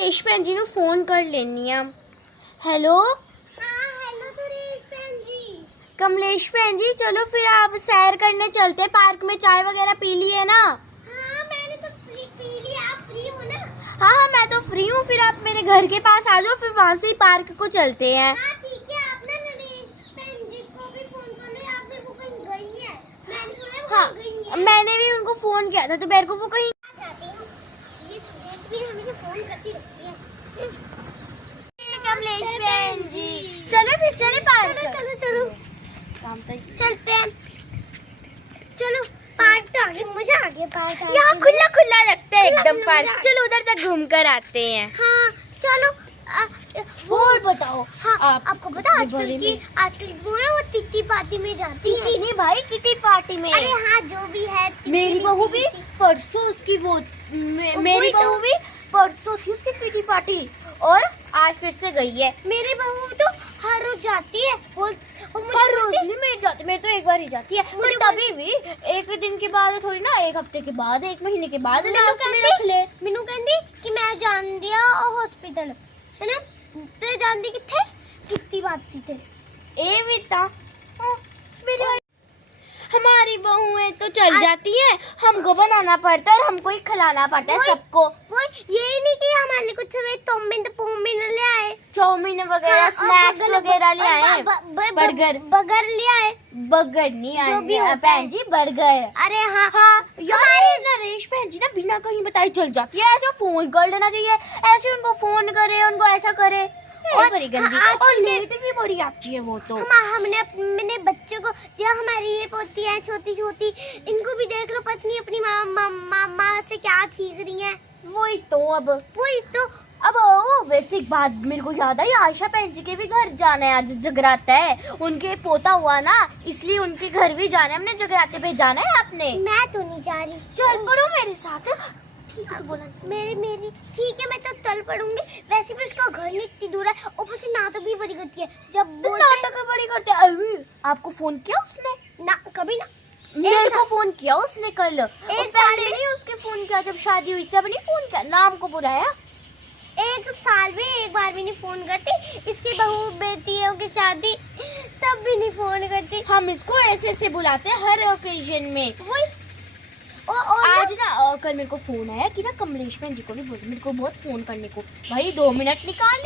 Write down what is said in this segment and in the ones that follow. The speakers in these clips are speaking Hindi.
कमलेश भैन जी नूं फोन कर लेनी आ। हेलो कमलेश भैन जी, चलो फिर आप सैर करने चलते हैं, पार्क में चाय वगैरह पी लिए ना? हाँ मैंने तो पी लिया। आप फ्री हो ना? हाँ मैं तो फ्री हूँ। फिर आप मेरे घर के पास आ जाओ, फिर वहाँ से ही पार्क को चलते हैं। हाँ ठीक है। आप ना नरेश भैन जी को भी फोन कर लो, आपसे वो कहीं गई है। मैंने सुना वो हाँ गई है। मैंने भी उनको फोन किया था, तो मेरे को वो कहीं चाहती हूँ। ये सुदेश भी हमेशा फोन करती रहती है। कमलेश भैन जी चलो फिर चले पार्क। चलो चलो काम तो चलते हैं। चलो पार्क तो आगे, मजा आ गया पार्क आके। यहाँ खुला खुला लगता है एकदम खुला पार्क। मजा आ चलो उधर तक घूम कर आते हैं। हाँ चलो। और बताओ। हाँ आप- आपको पता आजकल वो ना वो किट्टी पार्टी में जाती है। किटी नहीं भाई, किटी पार्टी में। अरे हाँ जो भी है। मेरी बहू भी परसों उसकी मेरी बहू भी परसों थी उसकी किटी पार्टी, और आज फिर से गई है। मेरी बहू तो हर रोज जाती है। हर रोज नहीं मेरी जाती, मेरी तो एक बार ही जाती है। मुझे तभी भी एक दिन के बाद थोड़ी ना, एक हफ्ते के बाद, एक महीने के बाद लास्ट में रख ले। मैनू कहती कि मैं जान दिया हॉस्पिटल है ना, ते जान दी किथे कितनी बात थी ते ए विता मेरी हमारी बहुएं तो चल जाती हैं, हमको बनाना पड़ता है और हमको ही खिलाना पड़ता है सबको। वो ये नहीं कि हमारे लिए कुछ सवेरे तोमिन ले आए, चाउमीन वगैरह, स्नैक्स वगैरह ले आए, बर्गर ले आए। बर्गर नहीं जो भी आए होता बहन जी, बर्गर। अरे हाँ हाँ यार, नरेश बहन जी ना बिना कहीं बताए चल जाती है। ऐसे फोन कर लेना चाहिए, ऐसे उनको फोन करे, उनको ऐसा करे। और बड़ी गंदी और लेट भी बड़ी आती है वो तो। हमने अपने बच्चों को, जो हमारी ये पोती है छोटी छोटी, इनको भी देख लो, पत्नी अपनी माँ से क्या सीख रही है। वही तो अब वैसे एक बात मेरे को याद आई, आयशा बहन जी के भी घर जाना है आज, जगराता है। उनके पोता हुआ ना, इसलिए उनके घर भी जाना है। हमने जगराते पे जाना है। आपने? मैं तो नहीं जा रही। चल पड़ो मेरे साथ। ठीक है बोला मेरी ठीक है, मैं तो चल पड़ूंगी। वैसे भी उसका घर नहीं इतनी दूर है, ऊपर से नाटक भी बड़ी करती है। जब नाटक बड़ी करते हैं। आपको फोन किया उसने? ना कभी ना। मेरे को फोन किया उसने कल। एक साल पहले नहीं उसके फोन किया, जब शादी हुई तब नहीं फोन किया, नाम को बुलाया। एक साल में एक बार भी नहीं फोन करती। इसकी बहू बेटियों की शादी तब भी नहीं फोन करती। हम इसको ऐसे ऐसे बुलाते हैं हर ओकेजन में। वही और आज ना कल मेरे को फोन आया कि ना कमलेश बहन जी को भी बोल, मेरे को बहुत फोन करने को। भाई 2 मिनट निकाल।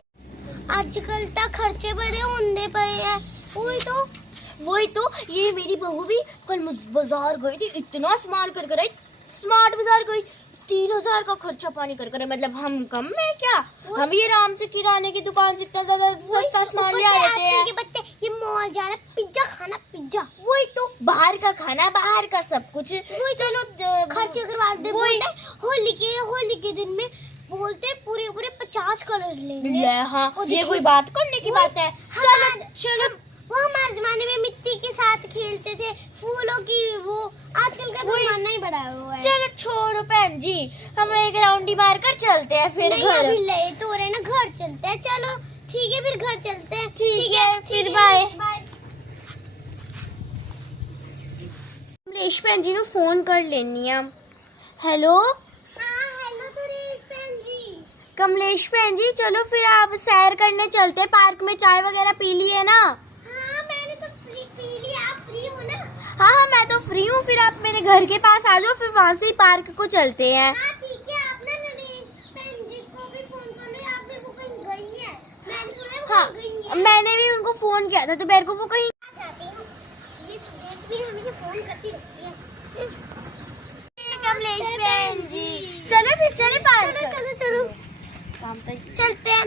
आजकल तक खर्चे बड़े होने पड़े हैं। वही तो ये मेरी बहू भी कल बाजार गई थी, इतना सामान कर कर आई। स्मार्ट बाजार गई, 3000 का खर्चा पानी कर कर। मतलब हम कम में क्या, हम ये आराम से किराने की दुकान से इतना ज्यादा सस्ता सामान ले आते हैं। के बच्चे ये मॉल जाना, पिज्जा खाना, पिज्जा। वही तो बाहर का खाना, बाहर का सब कुछ। चलो खर्चे करवा दे। होली के दिन में बोलते पूरे 50 कलर्स लेंगे। हाँ ये कोई बात करने की बात है? चलो वो हमारे जमाने में मिट्टी के साथ खेलते थे, फूलों की। वो आजकल का जमाना ही बड़ा हुआ है। चलो छोड़ो बहन जी, हम एक राउंडी मार कर चलते हैं फिर घर। अभी लेट हो रहे ना, घर चलते हैं। चलो ठीक है, फिर घर चलते हैं। ठीक है फिर बाय। कमलेश भैन जी नूं फोन कर लेनी आ। हेलो कमलेश भैन जी, चलो फिर आप सैर करने चलते हैं, पार्क में चाय वगैरह पी लिए ना? मैंने तो पी लिया। आप फ्री हो ना? हाँ मैं तो फ्री हूँ। फिर आप मेरे घर के पास आ जाओ, फिर वहाँ से ही पार्क को चलते हैं। हाँ ठीक है। आप ना नरेश भैन जी को भी फोन कर लो, आपसे वो कहीं गई है। मैंने सुना वो गई है। मैंने भी उनको फोन किया था, तो मेरे को वो कहीं चाहती हूँ। ये सुदेश भी हमेशा फोन करती रहती है। कमलेश बहन जी चलो फिर चले पार्क। चलो काम तो चलते हैं।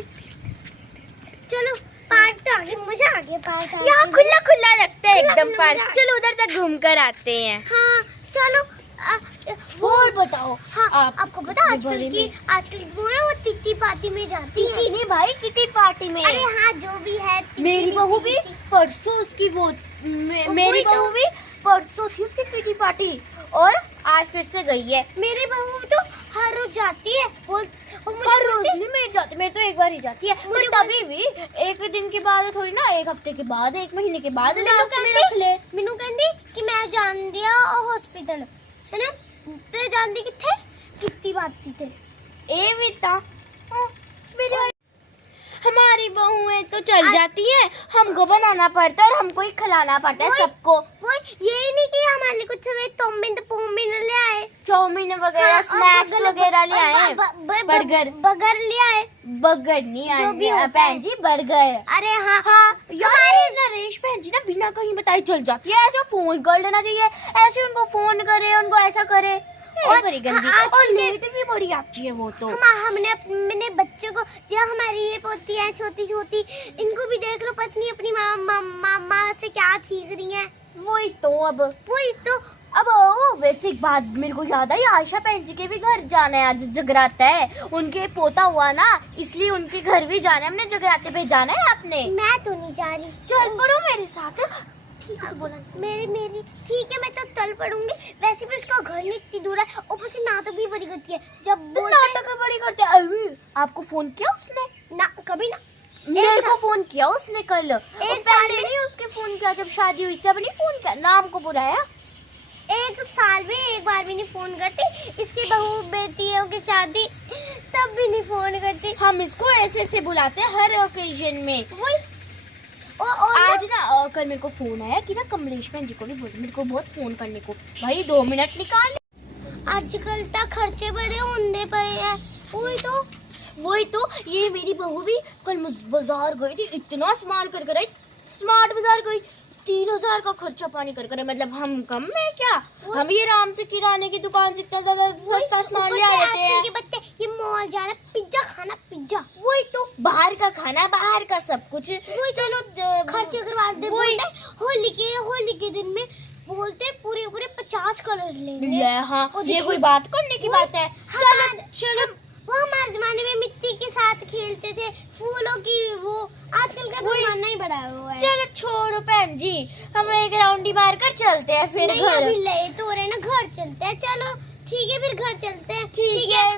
चलो पार्क तो आगे, मजा आ गया पार्क आके। यहाँ खुला खुला लगता है एकदम खुला पार्क। मजा। चलो उधर तक घूम कर आते हैं। हाँ चलो। और बताओ। हाँ आपको पता आजकल वो ना वो किट्टी पार्टी में जाती है। किटी नहीं भाई, किटी पार्टी में। अरे हाँ जो भी है। मेरी बहू भी परसों उसकी मेरी बहू भी परसों थी उसकी किटी पार्टी, और आज फिर से गई है। मेरी बहू तो हर रोज जाती है। हर रोज नहीं मेरी जाती, मेरी तो एक बार ही जाती है। तभी भी एक दिन के बाद थोड़ी ना, एक हफ्ते के बाद, एक महीने के बाद लास्ट में रख ले। मैनू कहती कि मैं जान दिया हॉस्पिटल है ना, ते जान दी किथे कितनी बात थी ते ए विता तो चल जाती है, हमको बनाना पड़ता है और हमको ही खिलाना पड़ता है सबको। वो यही नहीं कि हमारे लिए कुछ सवेरे चाउमीन ले आए, चाउमीन वगैरह स्नैक्स वगैरह ले आए, बर्गर बर्गर ले आए। बर्गर नहीं जो भी आए होता है। बहन जी, बर्गर। अरे हाँ हाँ यार, नरेश बहन जी ना बिना कहीं बताए चल जाती है, ऐसे फोन कर लेना चाहिए, ऐसे उनको फोन करे, उनको ऐसा करे। और बड़ी गंदी और लेट भी बड़ी आती है वो तो। हमने अपने बच्चों को, जो हमारी ये पोती है छोटी छोटी, इनको भी देख लो, पत्नी अपनी माँ से क्या सीख रही है। वही तो अब वैसे एक बात मेरे को याद आई, आशा बहन जी के भी घर जाना है, आज जगराता है, उनके पोता हुआ ना, इसलिए उनके घर भी जाना है, हमने जगराते पे जाना है। आपने? मैं तो नहीं जा रही। चल पड़ो मेरे साथ। ठीक है बोला मेरी ठीक है, मैं तो चल पड़ूंगी। वैसे भी उसका घर नहीं इतनी दूर है, ऊपर से नाटक भी बड़ी करती है। जब नाटक बड़ी करते हैं। अरे आपको फोन किया उसने? ना, कभी ना। मेरे को फोन किया उसने कल, एक साल नहीं उसके फोन किया, जब शादी हुई तब नहीं फोन किया, नाम को बुलाया। एक साल में एक बार भी नहीं फोन करती। इसकी बहू बेटियों की शादी तब भी नहीं फोन करती। हम इसको ऐसे ऐसे बुलाते हैं हर ओकेजन में। और आज ना कल मेरे को फोन आया कि ना कमलेश बहन जी को भी बोल, मेरे को बहुत फोन करने को, भाई 2 मिनट निकाल। आजकल तक खर्चे बड़े होने पड़े हैं। वही तो ये मेरी बहू भी कल बाजार गई थी, इतना सामान कर कर आई, स्मार्ट बाजार गई, 3000 का खर्चा पानी कर कर, मतलब हम कम में क्या, हम ये आराम से किराने की दुकान से इतना ज्यादा सस्ता सामान ले आए थे। आजकल के बच्चे ये मॉल जाना, पिज्जा खाना, पिज्जा। वही तो, बाहर का खाना, बाहर का सब कुछ, चलो खर्चे करवा दे। होली के दिन में बोलते पूरे 50 कलर्स लेंगे। हाँ, ये कोई बात करने की बात है? चलो वो हमारे जमाने में मिट्टी के साथ खेलते थे, फूलों की वो। आजकल का जमाना ही बड़ा हुआ है। चलो छोड़ो बहन जी, हम एक राउंड ही मार कर चलते हैं फिर घर। अभी ले तो रहे ना, घर चलते हैं। चलो ठीक है, फिर घर चलते हैं। ठीक है